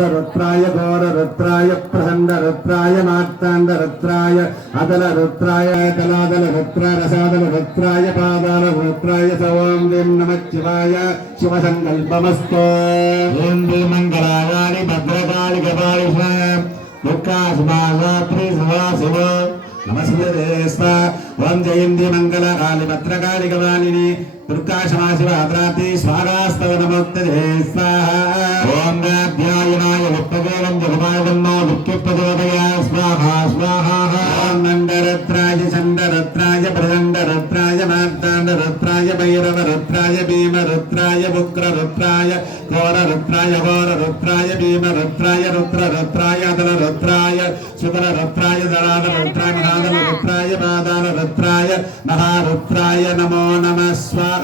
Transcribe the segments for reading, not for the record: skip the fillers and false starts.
रुद्राय घोर रुद्राय प्रचंड रुद्राय मार्तांड रुद्राय अदल रुद्राय दलादल रुद्र रसादल रुद्राय पादाल रुद्राय ओम ह्रीं नमः शिवाय शिव संकल्पमस्तु ओम ह्रीं मंगलाय भद्रकाली कपाली दुर्गासुभागात्री सदाशिव नमस्ते स्वाहा ओम जयंती मंगलकाली भद्रकाली कपालिनी दुर्गा क्षमा शिवरात्रि स्वागास्तव नमोते स्वाहा ओम गाध्यायनाय विप्पदेवं जगमायन्नो विप्पदेवतया स्वाहा स्वाहा ओम नंदरुद्राय चंडरुद्राय प्रचंडरुद्राय मार्तांडरुद्राय भैरवरुद्राय भीमरुद्राय उग्ररुद्राय घोररुद्राय भीमरुद्राय रुद्ररुद्राय अदलरुद्राय शुक्लरुद्राय दलादलरुद्राय महादलरुद्राय पादालरुद्राय महारुद्राय नमो नमः स्वाहा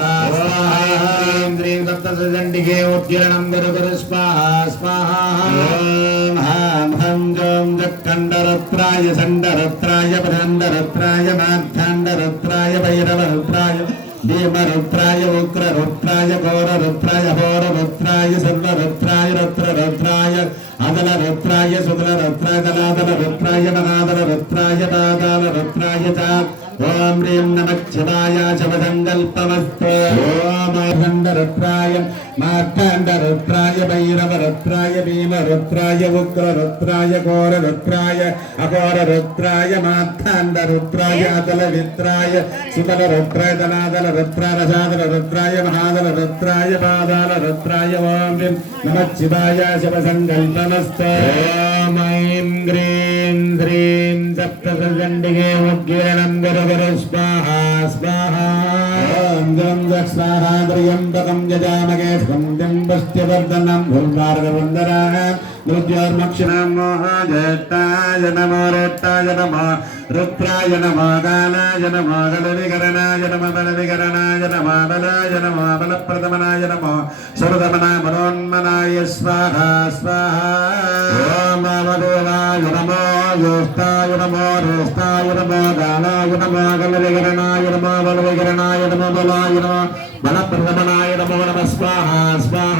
ह्रीं दत्तचण्डिके उद्गिरणं गुरुगुरु स्वाहा स्वाहा ओम हां हं जों जक्कण्डरुद्राय चण्डरुद्राय प्रचण्डरुद्राय मार्ताण्डरुद्राय भैरवरुद्राय भीमरुद्राय उग्ररुद्राय घोररुद्राय होररुद्राय सर्वरुद्राय रुद्ररुद्राय अदलरुद्राय शुक्लरुद्राय दलादलरुद्राय महादलरुद्राय पादालरुद्राय च ओम ह्रीं नमः शिवाय शिवसंकल्पमस्तु ओम खंडरुद्राय मार्तांडरुद्राय भैरवरुद्राय भीमरुद्राय उग्ररुद्राय घोररुद्राय अघोररुद्राय मार्तांडरुद्राय अदलरुद्राय शुक्लरुद्राय दलादलरुद्राय रसादलरुद्राय महादलरुद्राय पादालरुद्राय ओम ह्रीं नमः शिवाय शिवसंकल्पमस्तु ओम ऐं ह्रीं श्रीं सप्तचण्डिके उद्गीर्णं गुरुगुरु स्वाहा स्वाहा ओम जं स्वाहा त्र्यंबकं यजामहे सुगन्धिं पुष्टिवर्धनं फुल्लार्कवन्दनाः मृत्योर्मक्षिणां मोहजेष्टाय नमो रेष्टाय नमो रुद्राय नमो कालाय नमो बलविकरणाय नमो बलविकरणाय नमो बलाय नमो बलप्रदमनाय नमो सुरदमनाय मनोन्मनाय स्वाहा स्वाहा ओम वामदेवाय नमो ज्येष्ठाय नमो रेष्ठाय नमो कालाय नमो बलविकरणाय नमो बलविकरणाय नमो बलाय नमो बलप्रदमनाय नमो नमः स्वाहा स्वाहा